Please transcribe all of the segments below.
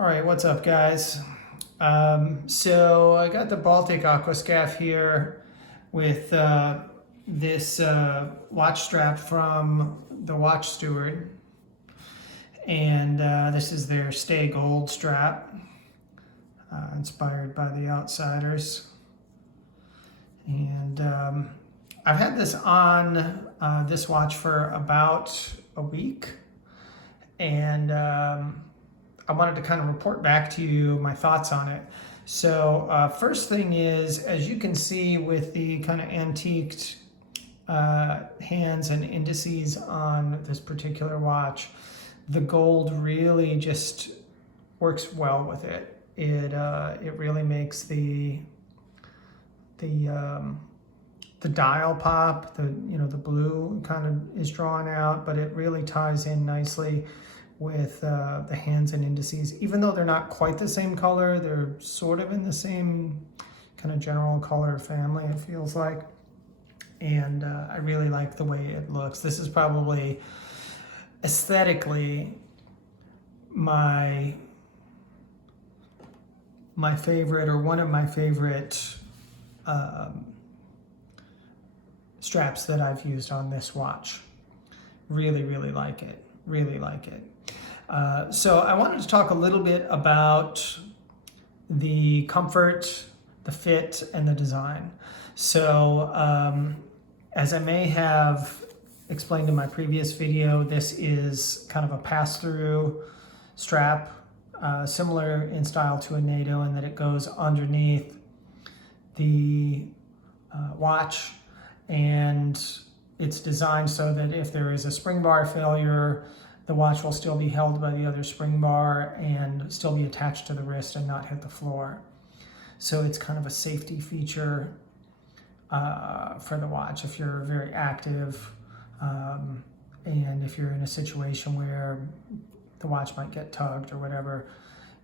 All right, what's up, guys? So I got the Baltic Aquascaf here with this watch strap from the Watch Steward, and this is their Stay Gold strap, inspired by the Outsiders. And I've had this on this watch for about a week, and I wanted to kind of report back to you my thoughts on it. So first thing is, as you can see with the kind of antiqued hands and indices on this particular watch, the gold really just works well with it. It really makes the dial pop. The blue kind of is drawn out, but it really ties in nicely with the hands and indices. Even though they're not quite the same color, they're sort of in the same kind of general color family, it feels like. And I really like the way it looks. This is probably aesthetically my favorite, or one of my favorite straps that I've used on this watch. Really, really like it. Really like it. So I wanted to talk a little bit about the comfort, the fit, and the design. So as I may have explained in my previous video, this is kind of a pass-through strap, similar in style to a NATO, in that it goes underneath the watch, and it's designed so that if there is a spring bar failure, the watch will still be held by the other spring bar and still be attached to the wrist and not hit the floor. So it's kind of a safety feature for the watch if you're very active, and if you're in a situation where the watch might get tugged or whatever.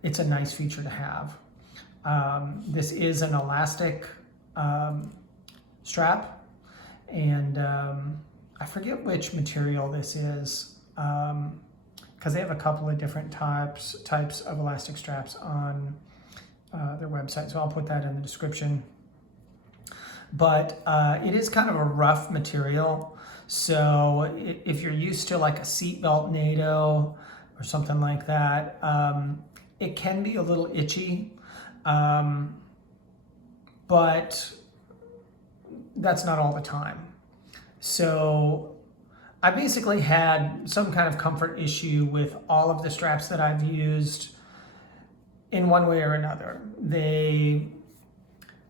It's a nice feature to have. This is an elastic strap, and I forget which material this is, because they have a couple of different types of elastic straps on their website, so I'll put that in the description. But it is kind of a rough material, so if you're used to like a seatbelt NATO or something like that, it can be a little itchy, but that's not all the time. So I basically had some kind of comfort issue with all of the straps that I've used in one way or another. They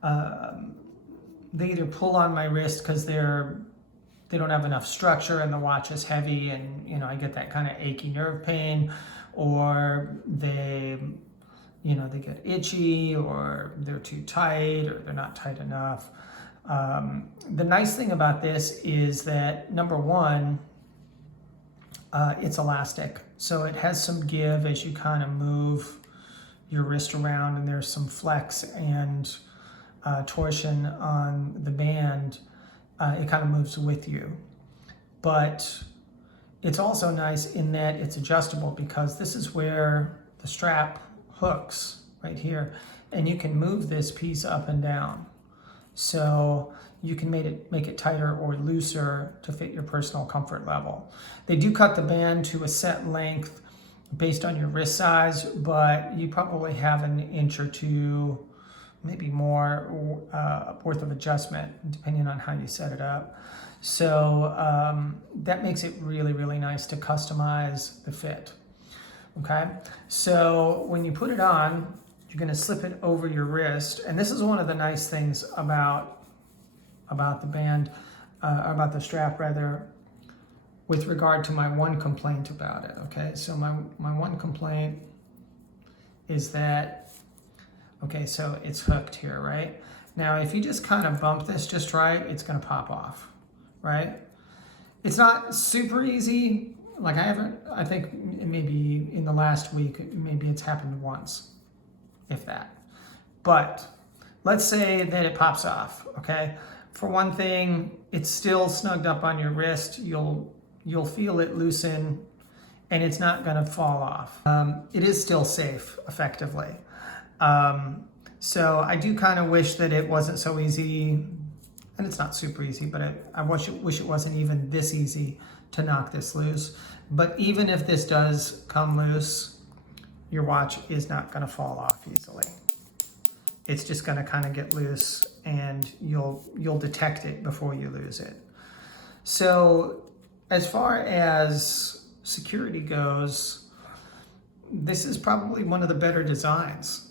either pull on my wrist because they don't have enough structure and the watch is heavy, and I get that kind of achy nerve pain, or they get itchy, or they're too tight, or they're not tight enough. The nice thing about this is that, number one, it's elastic, so it has some give as you kind of move your wrist around, and there's some flex and torsion on the band. It kind of moves with you. But it's also nice in that it's adjustable, because this is where the strap hooks, right here, and you can move this piece up and down. So you can make it tighter or looser to fit your personal comfort level. They do cut the band to a set length based on your wrist size, but you probably have an inch or two, maybe more, worth of adjustment, depending on how you set it up. So that makes it really, really nice to customize the fit. Okay, so when you put it on, you're going to slip it over your wrist, and this is one of the nice things about the band, about the strap rather, with regard to my one complaint about it. Okay, so my one complaint is that, okay, so it's hooked here, right? Now, if you just kind of bump this just right, it's going to pop off, right? It's not super easy. Like, I think maybe in the last week, maybe it's happened once, if that. But let's say that it pops off, okay? For one thing, it's still snugged up on your wrist. You'll feel it loosen and it's not going to fall off. It is still safe, effectively. So I do kind of wish that it wasn't so easy, and it's not super easy, but I wish it wasn't even this easy to knock this loose. But even if this does come loose, your watch is not going to fall off easily. It's just going to kind of get loose, and you'll detect it before you lose it. So as far as security goes, this is probably one of the better designs,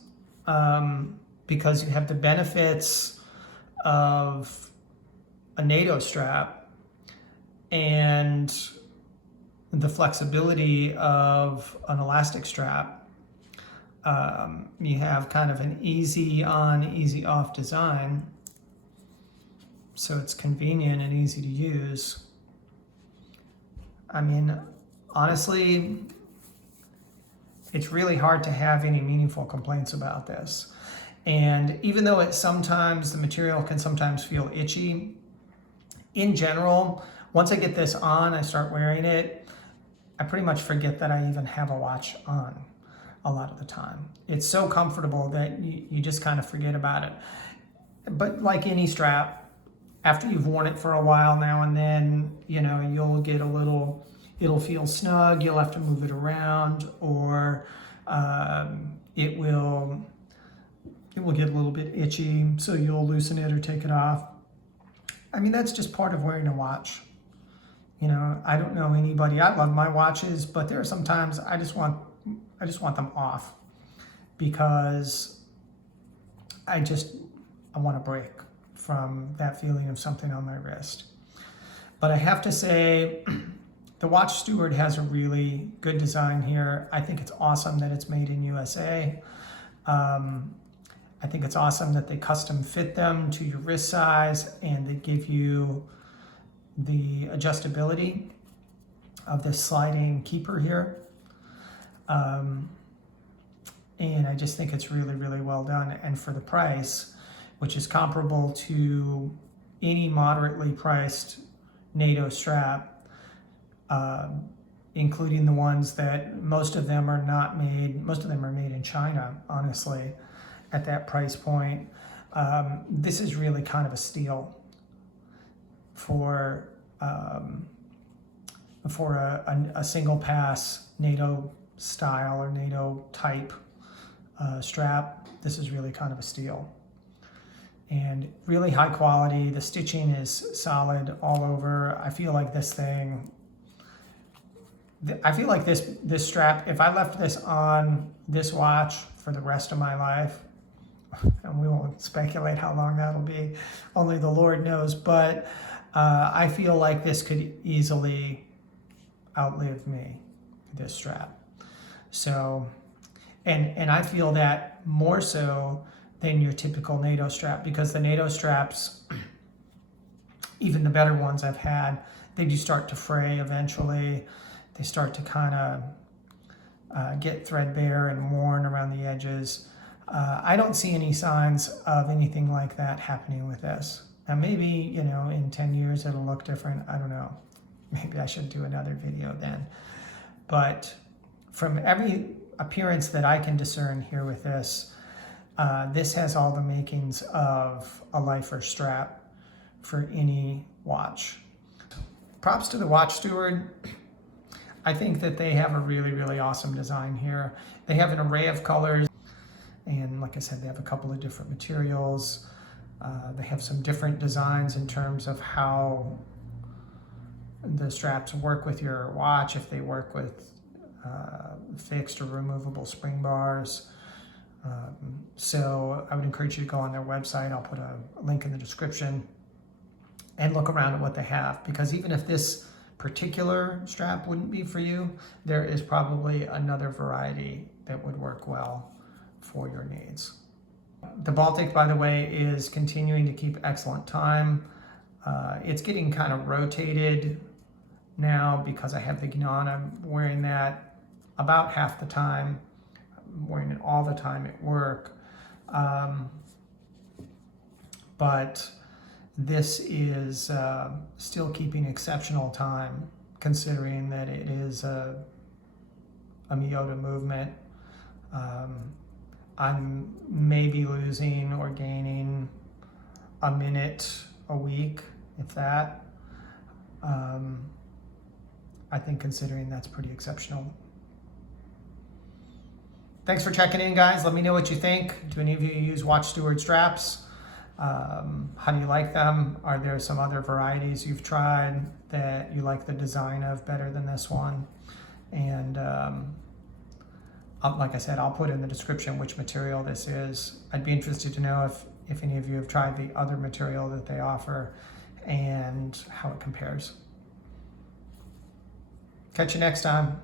because you have the benefits of a NATO strap and the flexibility of an elastic strap. You have kind of an easy on, easy off design, so it's convenient and easy to use. I mean, honestly, it's really hard to have any meaningful complaints about this. And even though the material can sometimes feel itchy, in general, once I get this on, I start wearing it, I pretty much forget that I even have a watch on a lot of the time. It's so comfortable that you just kind of forget about it. But like any strap, after you've worn it for a while now and then, you'll get it'll feel snug, you'll have to move it around, or it will get a little bit itchy, so you'll loosen it or take it off. I mean, that's just part of wearing a watch. I don't know anybody, I love my watches, but there are some times I just want them off, because I want a break from that feeling of something on my wrist. But I have to say, the Watch Steward has a really good design here. I think it's awesome that it's made in USA. I think it's awesome that they custom fit them to your wrist size, and they give you the adjustability of this sliding keeper here. And I just think it's really, really well done. And for the price, which is comparable to any moderately priced NATO strap, including the ones that most of them are made in China, honestly, at that price point. This is really kind of a steal for a single pass NATO style or NATO type strap. This is really kind of a steal. And really high quality. The stitching is solid all over. I feel like this strap, if I left this on this watch for the rest of my life, and we won't speculate how long that'll be, only the Lord knows, but I feel like this could easily outlive me, this strap. So, and I feel that more so than your typical NATO strap, because the NATO straps, even the better ones I've had, they do start to fray eventually. They start to kind of get threadbare and worn around the edges. I don't see any signs of anything like that happening with this. Now maybe, in 10 years it'll look different. I don't know. Maybe I should do another video then. But from every appearance that I can discern here with this, this has all the makings of a lifer strap for any watch. Props to the Watch Steward. I think that they have a really, really awesome design here. They have an array of colors, and like I said, they have a couple of different materials. They have some different designs in terms of how the straps work with your watch, if they work with fixed or removable spring bars. So I would encourage you to go on their website. I'll put a link in the description and look around at what they have, because even if this particular strap wouldn't be for you, there is probably another variety that would work well for your needs. The Baltic, by the way, is continuing to keep excellent time. It's getting kind of rotated now because I have the Gnon. I'm wearing that about half the time. I'm wearing it all the time at work. But this is still keeping exceptional time, considering that it is a a Miyota movement. I'm maybe losing or gaining a minute a week, if that. I think considering that's pretty exceptional. Thanks for checking in, guys. Let me know what you think. Do any of you use Watch Steward straps? How do you like them? Are there some other varieties you've tried that you like the design of better than this one? And like I said, I'll put in the description which material this is. I'd be interested to know if any of you have tried the other material that they offer and how it compares. Catch you next time.